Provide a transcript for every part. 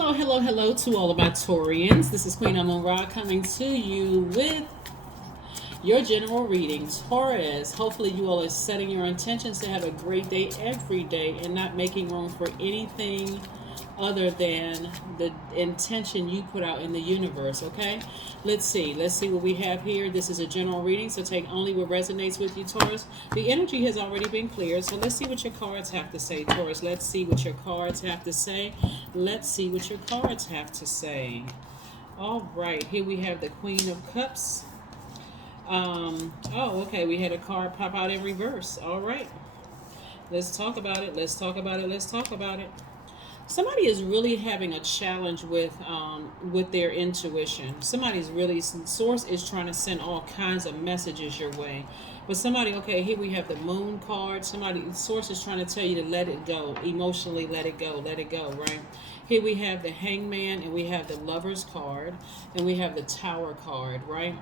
Hello, hello, hello to all of my Taurians. This is Queen Amun Ra coming to you with your general reading. Taurus, hopefully you all are setting your intentions to have a great day every day and not making room for anything other than the intention you put out in the universe, okay? Let's see. Let's see what we have here. This is a general reading, so take only what resonates with you, Taurus. The energy has already been cleared, so let's see what your cards have to say, Taurus. Let's see what your cards have to say. Let's see what your cards have to say. All right, here we have the Queen of Cups. Okay, we had a card pop out in reverse. All right, let's talk about it. Let's talk about it. Let's talk about it. Somebody is really having a challenge with their intuition. Somebody's really source is trying to send all kinds of messages your way. But somebody, okay, here we have the moon card. Somebody source is trying to tell you to let it go, emotionally let it go, right? Here we have the hangman and we have the lover's card and we have the tower card, right?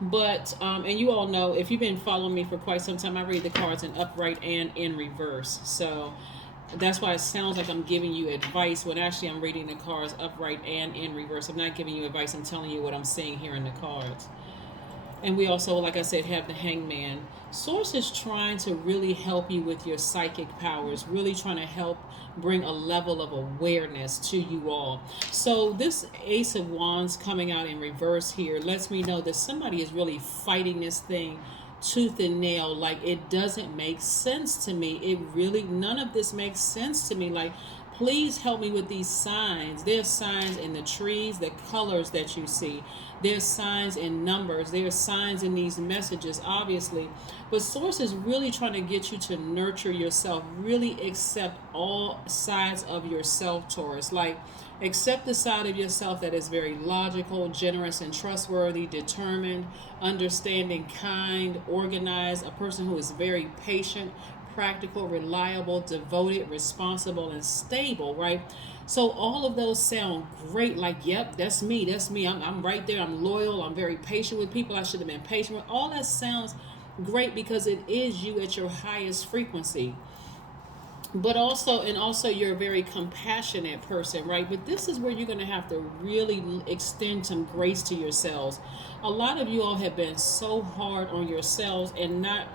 But and you all know, if you've been following me for quite some time, I read the cards in upright and in reverse. So that's why it sounds like I'm giving you advice when actually I'm reading the cards upright and in reverse. I'm not giving you advice, I'm telling you what I'm seeing here in the cards. And we also, like I said, have the hangman. Source is trying to really help you with your psychic powers, really trying to help bring a level of awareness to you all. So this Ace of Wands coming out in reverse here lets me know that somebody is really fighting this thing tooth and nail. Like, it doesn't make sense to me. It really, none of this makes sense to me. Like, please help me with these signs. There's signs in the trees, the colors that you see. There's signs in numbers. There's signs in these messages, obviously. But Source is really trying to get you to nurture yourself. Really accept all sides of yourself, Taurus. Like, accept the side of yourself that is very logical, generous, and trustworthy, determined, understanding, kind, organized, a person who is very patient, practical, reliable, devoted, responsible, and stable, right? So all of those sound great. Like, yep, that's me. That's me. I'm right there. I'm loyal. I'm very patient with people. I should have been patient with. All that sounds great because it is you at your highest frequency. But also you're a very compassionate person, right? But this is where you're going to have to really extend some grace to yourselves. A lot of you all have been so hard on yourselves and not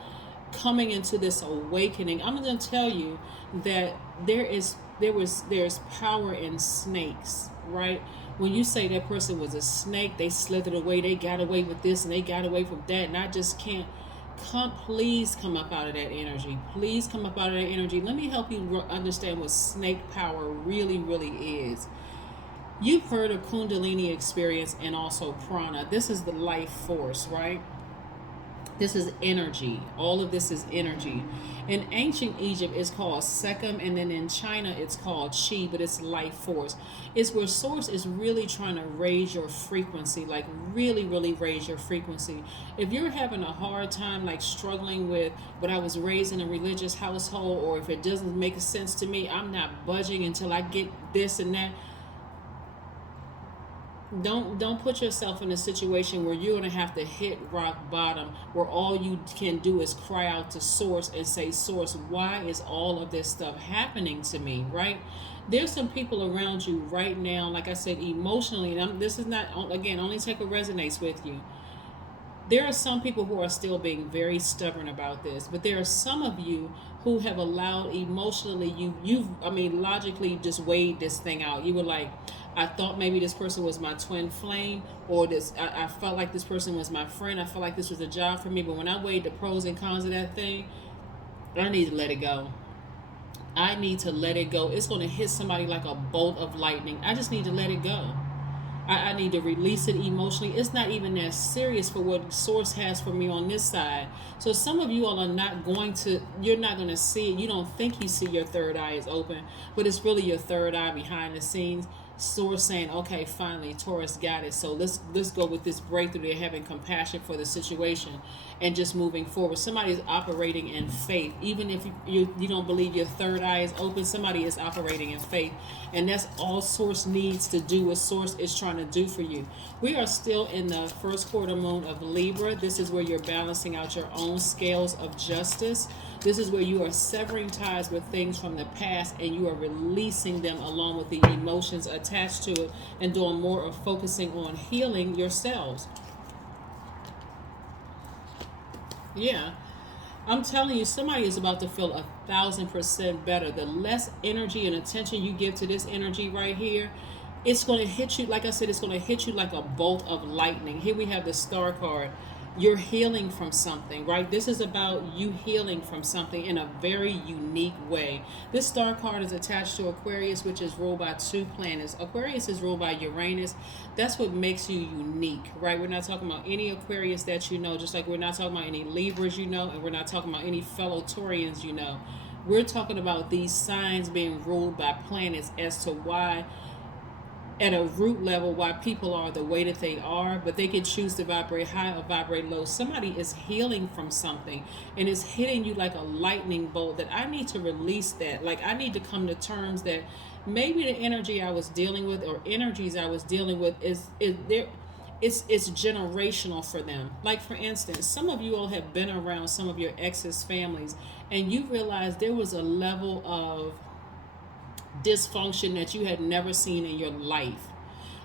coming into this awakening. I'm going to tell you that there's power in snakes, right? When you say that person was a snake, they slithered away, they got away with this and they got away from that, and I just can't please come up out of that energy. Please come up out of that energy. Let me help you understand what snake power really is. You've heard of Kundalini experience and also prana. This is the life force, right? This is energy. All of this is energy. In ancient Egypt, it's called Sekhem, and then in China, it's called Chi, but it's life force. It's where Source is really trying to raise your frequency, like really raise your frequency. If you're having a hard time, like struggling with, but I was raised in a religious household, or if it doesn't make sense to me, I'm not budging until I get this and that. Don't put yourself in a situation where you're going to have to hit rock bottom, where all you can do is cry out to Source and say, Source, why is all of this stuff happening to me, right? There's some people around you right now, like I said, emotionally, and this is not, again, only take what resonates with you. There are some people who are still being very stubborn about this, but there are some of you who have allowed emotionally, logically just weighed this thing out. You were like, I thought maybe this person was my twin flame, or I felt like this person was my friend. I felt like this was a job for me, but when I weighed the pros and cons of that thing, I need to let it go. I need to let it go. It's going to hit somebody like a bolt of lightning. I just need to let it go. I need to release it emotionally. It's not even that serious for what Source has for me on this side. So some of you all are you're not going to see it. You don't think you see your third eye is open, but it's really your third eye behind the scenes. Source saying, okay, finally, Taurus got it. So let's go with this breakthrough. They're having compassion for the situation and just moving forward. Somebody is operating in faith. Even if you don't believe your third eye is open, somebody is operating in faith. And that's all Source needs to do, what Source is trying to do for you. We are still in the first quarter moon of Libra. This is where you're balancing out your own scales of justice. This is where you are severing ties with things from the past and you are releasing them along with the emotions attached to it and doing more of focusing on healing yourselves. Yeah. I'm telling you, somebody is about to feel 1,000% better. The less energy and attention you give to this energy right here, it's going to hit you. Like I said, it's going to hit you like a bolt of lightning. Here we have the star card. You're healing from something, right? This is about you healing from something in a very unique way. This star card is attached to Aquarius, which is ruled by two planets. Aquarius is ruled by Uranus. That's what makes you unique, right? We're not talking about any Aquarius that you know, just like we're not talking about any Libras you know, and we're not talking about any fellow Taurians you know. We're talking about these signs being ruled by planets as to why, at a root level, why people are the way that they are, but they can choose to vibrate high or vibrate low. Somebody is healing from something and it's hitting you like a lightning bolt that I need to release that. Like I need to come to terms that maybe the energy I was dealing with or energies I was dealing with is there. It's generational for them. Like for instance, some of you all have been around some of your ex's families and you realize there was a level of dysfunction that you had never seen in your life.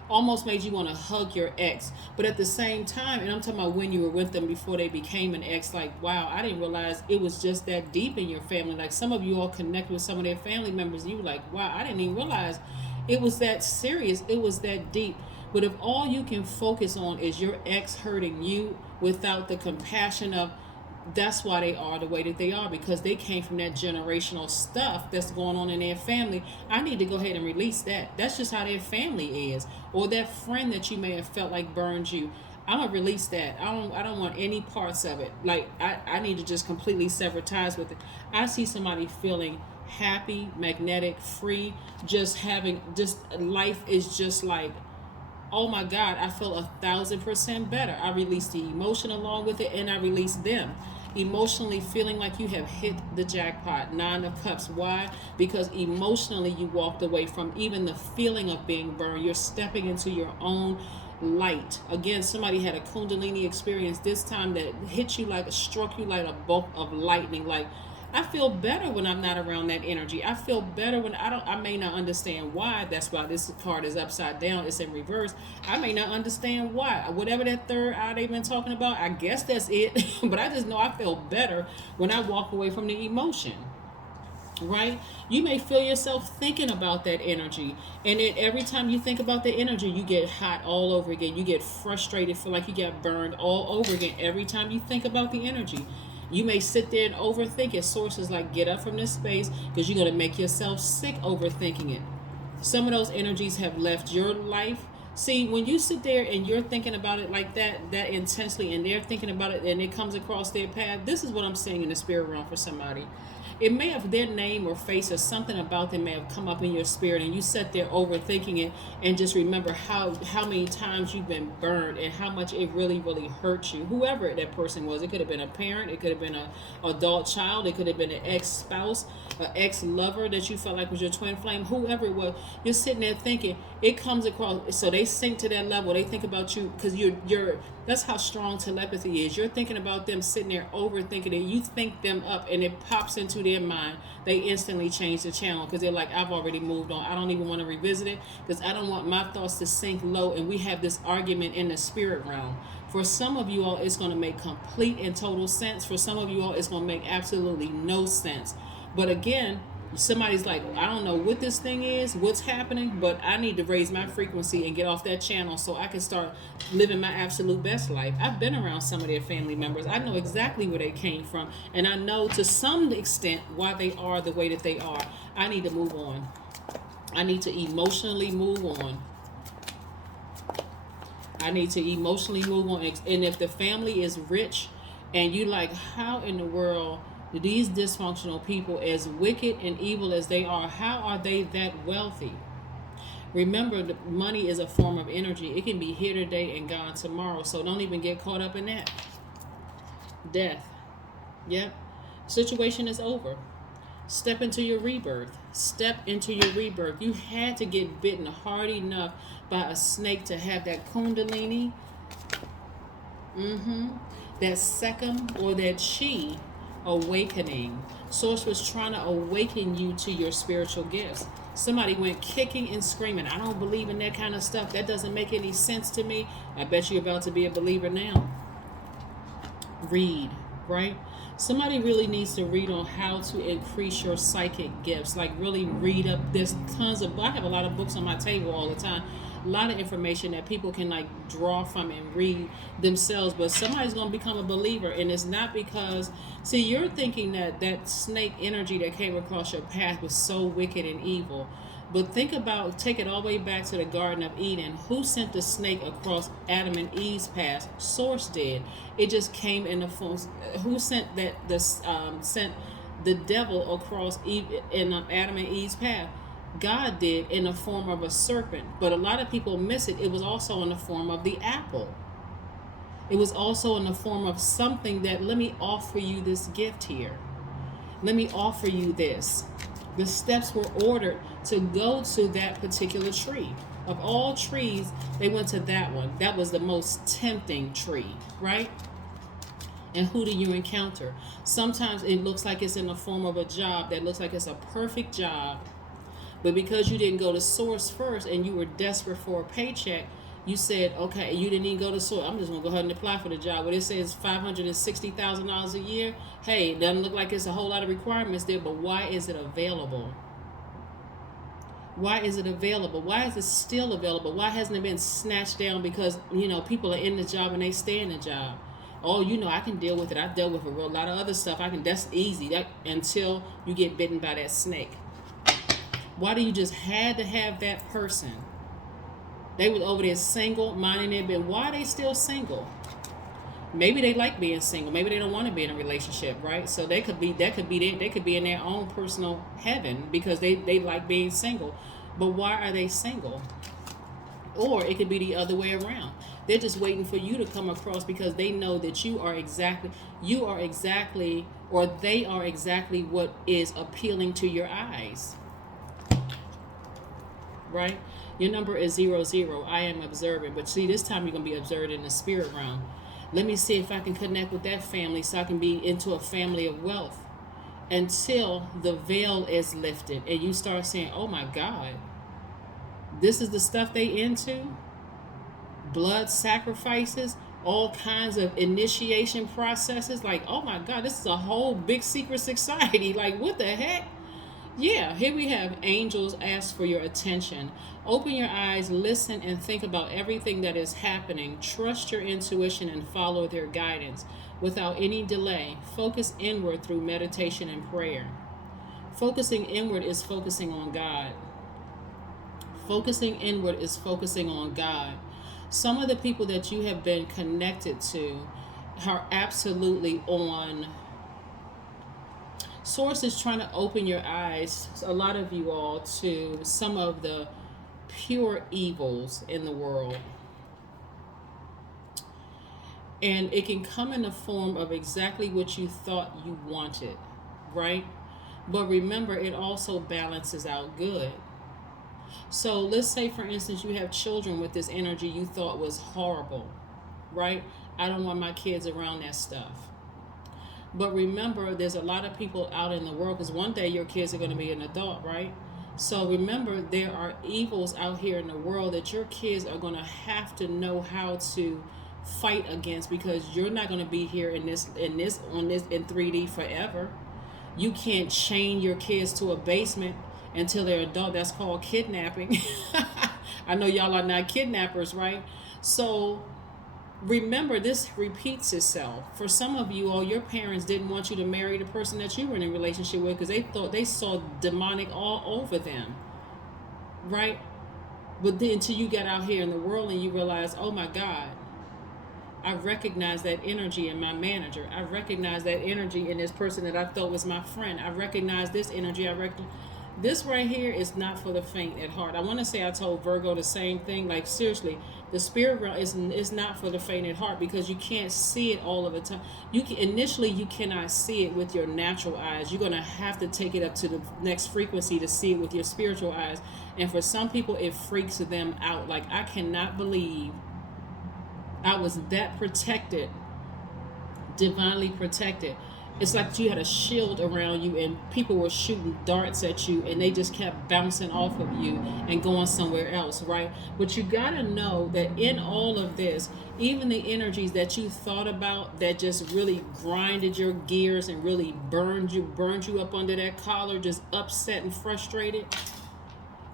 Almost made you want to hug your ex. But at the same time, and I'm talking about when you were with them before they became an ex, like, wow, I didn't realize it was just that deep in your family. Like some of you all connect with some of their family members. And you were like, wow, I didn't even realize it was that serious. It was that deep. But if all you can focus on is your ex hurting you without the compassion of, that's why they are the way that they are, because they came from that generational stuff that's going on in their family. I need to go ahead and release that. That's just how their family is. Or that friend that you may have felt like burned you. I'm gonna release that. I don't want any parts of it. Like I need to just completely sever ties with it. I see somebody feeling happy, magnetic, free, just having just life is just like, oh my God, I feel 1,000% better. I released the emotion along with it and I released them. Emotionally feeling like you have hit the jackpot. 9 of Cups. Why? Because emotionally you walked away from even the feeling of being burned. You're stepping into your own light. Again, somebody had a Kundalini experience this time that hit you like, struck you like a bolt of lightning. Like, I feel better when I'm not around that energy. I feel better when I may not understand why. That's why this card is upside down. It's in reverse. I may not understand why. Whatever that third eye they've been talking about, I guess that's it. But I just know I feel better when I walk away from the emotion. Right? You may feel yourself thinking about that energy. And then every time you think about the energy, you get hot all over again. You get frustrated, feel like you got burned all over again every time you think about the energy. You may sit there and overthink it. Sources like get up from this space because you're going to make yourself sick overthinking it. Some of those energies have left your life. See, when you sit there and you're thinking about it like that intensely, and they're thinking about it and it comes across their path, this is what I'm saying in the spirit realm for somebody. It may have their name or face or something about them may have come up in your spirit and you sat there overthinking it and just remember how many times you've been burned and how much it really, really hurt you. Whoever that person was. It could have been a parent. It could have been an adult child. It could have been an ex-spouse, an ex-lover that you felt like was your twin flame. Whoever it was, you're sitting there thinking, it comes across. So they sink to that level. They think about you because you're that's how strong telepathy is. You're thinking about them sitting there overthinking it. You think them up and it pops into their mind. They instantly change the channel because they're like, I've already moved on. I don't even want to revisit it because I don't want my thoughts to sink low and we have this argument in the spirit realm. For some of you all, it's going to make complete and total sense. For some of you all, it's going to make absolutely no sense. But again, somebody's like, I don't know what this thing is, what's happening, but I need to raise my frequency and get off that channel so I can start living my absolute best life. I've been around some of their family members. I know exactly where they came from, and I know to some extent why they are the way that they are. I need to move on. I need to emotionally move on. I need to emotionally move on. And if the family is rich and you like, how in the world these dysfunctional people, as wicked and evil as they are, how are they that wealthy? Remember, the money is a form of energy. It can be here today and gone tomorrow. So don't even get caught up in that. Death. Yep. Situation is over. Step into your rebirth. Step into your rebirth. You had to get bitten hard enough by a snake to have that kundalini, that sekam or that chi awakening. Source was trying to awaken you to your spiritual gifts. Somebody went kicking and screaming, I don't believe in that kind of stuff. That doesn't make any sense to me. I bet you're about to be a believer now. Read, right? Somebody really needs to read on how to increase your psychic gifts. Like, really read up. There's tons of, I have a lot of books on my table all the time. A lot of information that people can like draw from and read themselves. But somebody's going to become a believer. And it's not because, see, you're thinking that that snake energy that came across your path was so wicked and evil. But think about, take it all the way back to the Garden of Eden. Who sent the snake across Adam and Eve's path? Source did. It just came in the form. Who sent that? Sent the devil across Eve in Adam and Eve's path? God did, in the form of a serpent. But a lot of people miss it. It was also in the form of the apple. It was also in the form of something that, let me offer you this gift here. Let me offer you this. The steps were ordered to go to that particular tree. Of all trees, they went to that one. That was the most tempting tree, right? And who do you encounter? Sometimes it looks like it's in the form of a job that looks like it's a perfect job. But because you didn't go to source first and you were desperate for a paycheck, you said, okay, you didn't even go to source. I'm just going to go ahead and apply for the job. Well, it says $560,000 a year. Hey, it doesn't look like it's a whole lot of requirements there, but why is it available? Why is it available? Why is it still available? Why hasn't it been snatched down? Because, people are in the job and they stay in the job. Oh, I can deal with it. I've dealt with a lot of other stuff. That's easy until you get bitten by that snake. Why do you just had to have that person? They was over there single, minding their business. Why are they still single? Maybe they like being single. Maybe they don't want to be in a relationship, right? So they could be in their own personal heaven because they like being single. But why are they single? Or it could be the other way around. They're just waiting for you to come across because they know that they are exactly what is appealing to your eyes. Right? Your number is 00. I am observing. But see, this time you're going to be observed in the spirit realm. Let me see if I can connect with that family so I can be into a family of wealth. Until the veil is lifted and you start saying, oh my God, this is the stuff they into? Blood sacrifices, all kinds of initiation processes. Like, oh my God, this is a whole big secret society. Like, what the heck? Yeah, here we have angels ask for your attention. Open your eyes, listen, and think about everything that is happening. Trust your intuition and follow their guidance without any delay. Focus inward through meditation and prayer. Focusing inward is focusing on God. Focusing inward is focusing on God. Some of the people that you have been connected to are absolutely on. Source is trying to open your eyes, a lot of you all, to some of the pure evils in the world. And it can come in the form of exactly what you thought you wanted, right? But remember, it also balances out good. So let's say, for instance, you have children with this energy you thought was horrible, right? I don't want my kids around that stuff. But remember, there's a lot of people out in the world, because one day your kids are going to be an adult, right? So remember, there are evils out here in the world that your kids are going to have to know how to fight against, because you're not going to be here in 3D forever. You can't chain your kids to a basement until they're adult. That's called kidnapping. I know y'all are not kidnappers, right? So remember, this repeats itself. For some of you all, your parents didn't want you to marry the person that you were in a relationship with because they saw demonic all over them, right? But then until you got out here in the world and you realize, oh my God, I recognize that energy in my manager. I recognize that energy in this person that I thought was my friend. I recognize this energy. This right here is not for the faint at heart. I want to say I told Virgo the same thing. Like, seriously, the spirit realm is not for the faint at heart, because you can't see it all of the time. Initially you cannot see it with your natural eyes. You're going to have to take it up to the next frequency to see it with your spiritual eyes. And for some people, it freaks them out. Like, I cannot believe I was that protected, divinely protected. It's like you had a shield around you and people were shooting darts at you and they just kept bouncing off of you and going somewhere else, right? But you got to know that in all of this, even the energies that you thought about that just really grinded your gears and really burned you up under that collar, just upset and frustrated,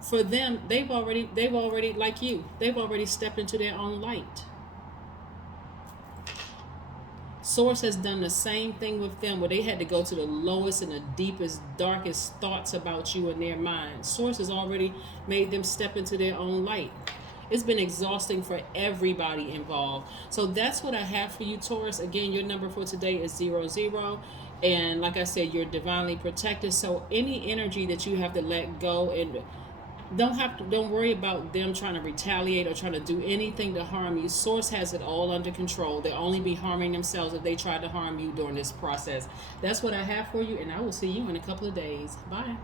for them, they've already like you, they've already stepped into their own light. Source has done the same thing with them where they had to go to the lowest and the deepest, darkest thoughts about you in their mind. Source has already made them step into their own light. It's been exhausting for everybody involved. So that's what I have for you, Taurus. Again, your number for today is 00. And like I said, you're divinely protected. So any energy that you have to let go and don't worry about them trying to retaliate or trying to do anything to harm you. Source has it all under control. They'll only be harming themselves if they try to harm you during this process. That's what I have for you, and I will see you in a couple of days. Bye.